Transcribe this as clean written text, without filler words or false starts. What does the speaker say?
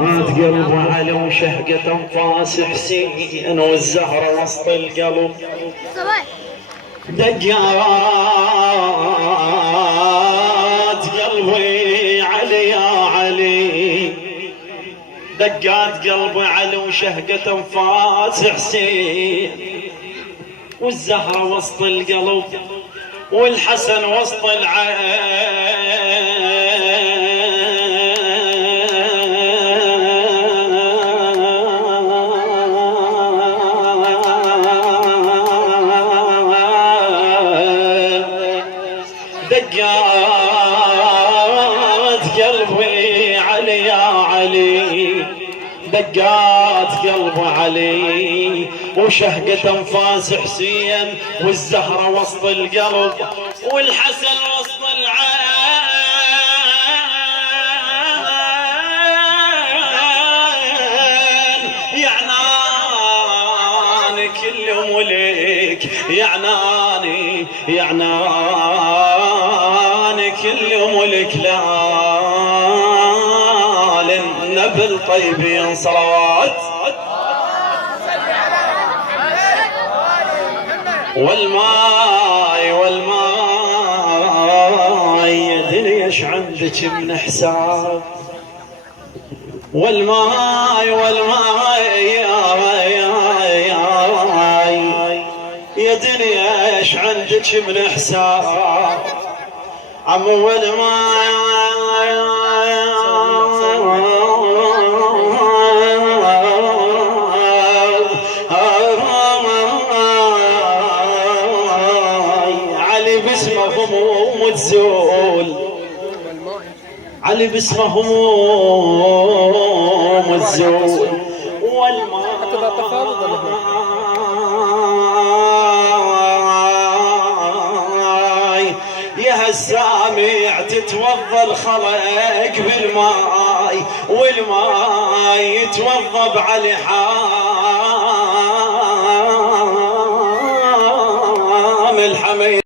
قلبه على وشهقة انفاس حسين والزهرة وسط القلب دقات قلبي علي يا علي، دقات قلبي على وشهقة انفاس حسين والزهرة وسط القلب والحسن وسط العين. دقات قلبي علي يا علي، دقات قلبي علي وشهقة انفاس حسين والزهرة وسط القلب والحسن وسط العين. يعناني كل ملك، يعناني كل ملك لا للنبي الطيبين صلوات. والماي يا دنيا ايش عندك من حساب، والماي يا دنيا ايش عندك من حساب. عمو والماي علي باسمه هموم تزول، علي باسمه هموم تزول. والماي يا السامع تتوضى الخلق بالماي، والماي يتوضى بعلي حامل حميد.